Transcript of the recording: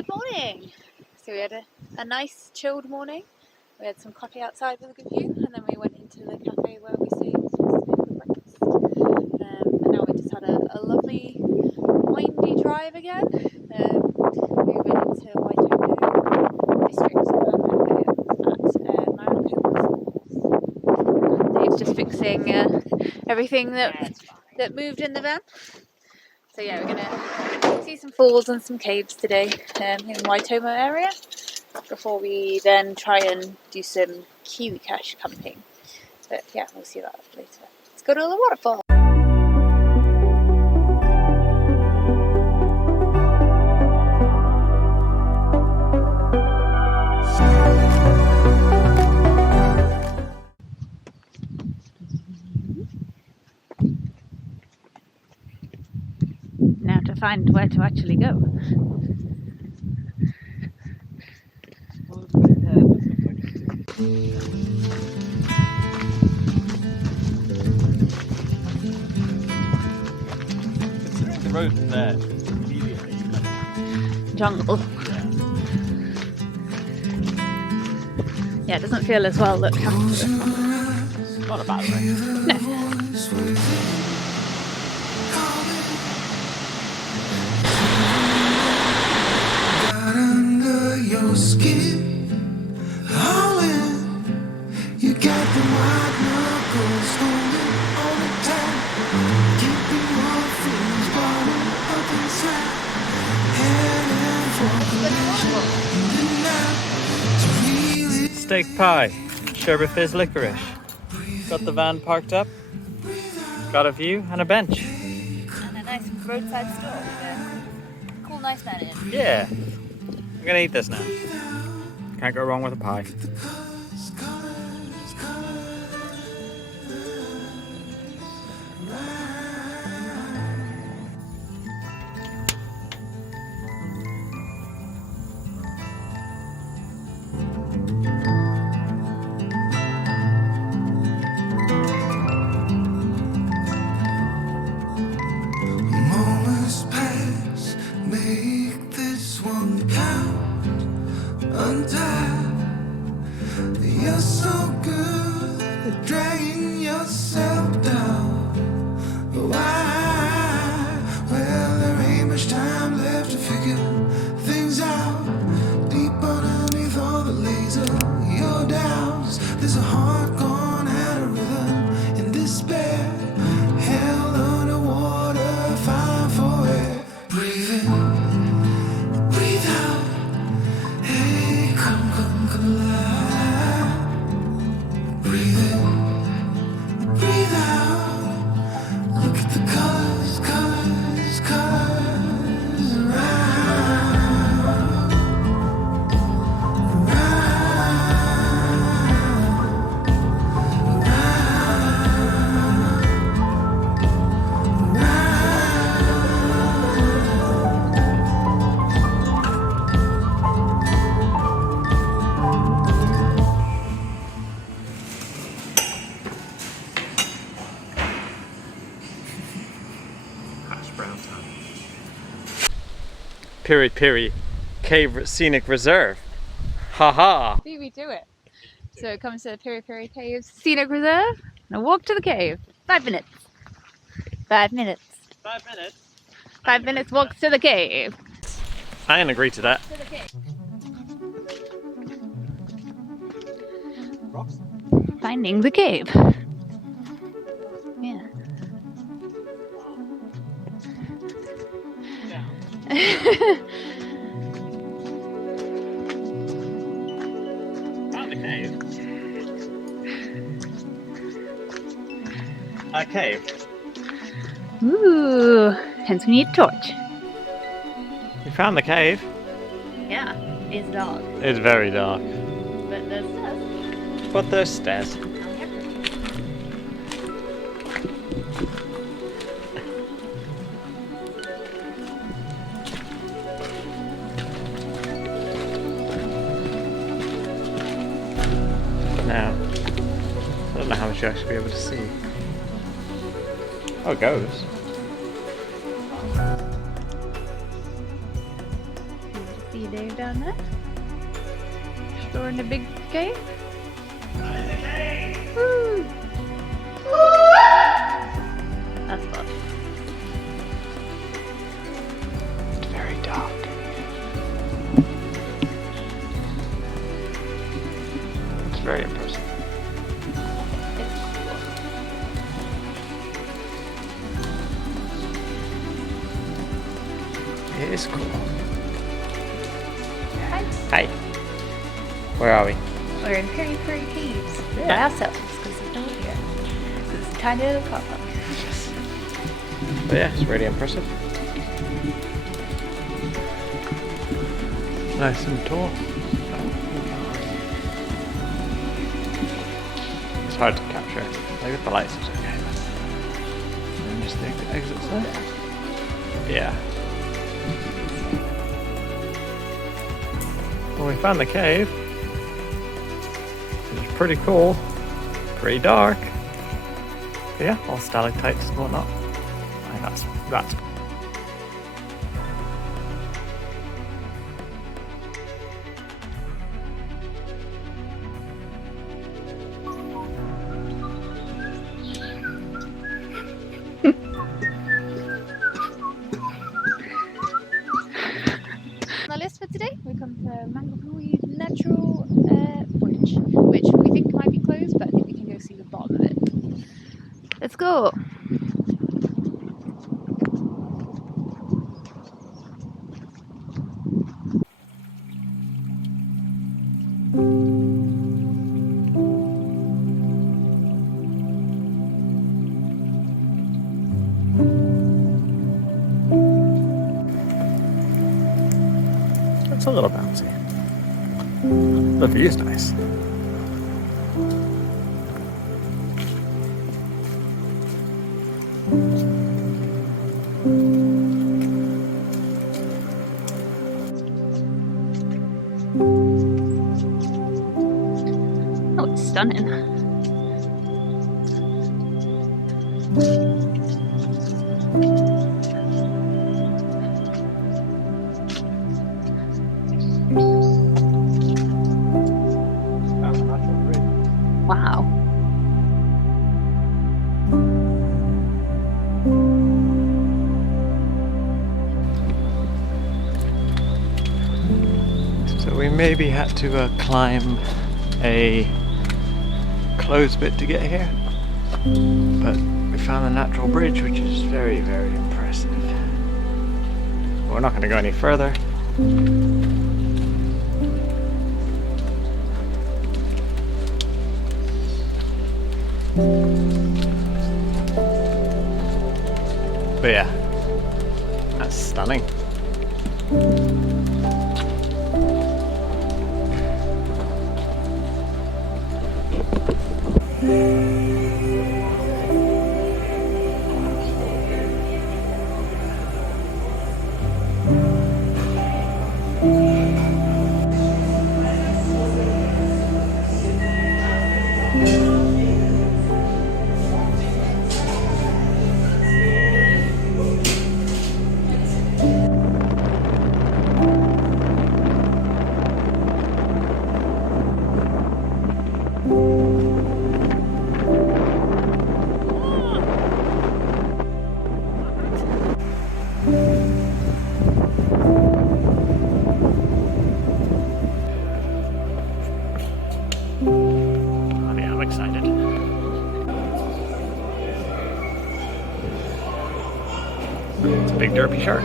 Good morning! So we had a nice chilled morning. We had some coffee outside with a good view, and then we went into the cafe where we stayed for breakfast. And now we just had a lovely windy drive again. We went into Waterfalls district at Plymouth. Dave's just fixing everything that moved in the van. So yeah, we're gonna see some falls and some caves today in the Plymouyh area before we then try and do some kiwi cache camping. But yeah, we'll see that later. Let's go to the waterfall. Now to find where to actually go. The road there. Jungle. Yeah, it doesn't feel as well looked after. Not a bad way. No. Your skin, all in. You got the white knuckles holding all the time, keeping your feelings bottled up inside, heading for collision in the night to really Steak pie, sherbet fizz licorice. Got the van parked up. Got a view and a bench. And a nice roadside store with a cool nice man in. Yeah. I'm gonna eat this now. Can't go wrong with a pie. moments pass, make this one count. Untie. You're so good at dragging yourself down. Why? Well, there ain't much time left to figure things out. Deep underneath all the laser, your doubts. There's a heart gone out of rhythm in despair. Held underwater, fighting for it. Breathe in, breathe out. Hey, come alive. Breathe in, breathe out. Look at the colors around. Hash brown time. Piri Cave Scenic Reserve. Haha. See, we do it. So it comes to the Plymouyh Caves Scenic Reserve and a walk to the cave. 5 minutes. 5 minutes. 5 minutes. 5 minutes walk to the cave. I didn't agree to that. To the cave. Rocks? Finding the cave. Yeah. Found a cave. A cave. Ooh, hence we need a torch. We found the cave. Yeah, it's dark, It's very dark. but there's stairs. But there's stairs. Now, I don't know how much you actually be able to see. Oh, it goes. See See Dave down there. Exploring the big cave. Woo! That's fun. It's very dark. It's very impressive. It is cool. Hi. Hi. Where are we? We're in Peri Peri Caves by Yeah. ourselves because there's no one here. It's a tiny little car park. But yeah, it's really impressive. Nice and tall. It's hard to capture. Maybe the lights is okay. And just the exits there. Yeah. Well, we found the cave. It's pretty cool. Pretty dark. But yeah, all stalactites and whatnot. I think that's On our list for today, we come to Plymouyh Natural Bridge, which we think might be closed, but I think we can go see the bottom of it. Let's go! It's a little bouncy. The view's nice. Oh, it's stunning. That's a natural bridge. Wow. So we maybe had to climb a closed bit to get here, but we found the natural bridge, which is very, very impressive. We're not going to go any further. But yeah, that's stunning. Oh yeah, I'm excited. It's a big derpy shark.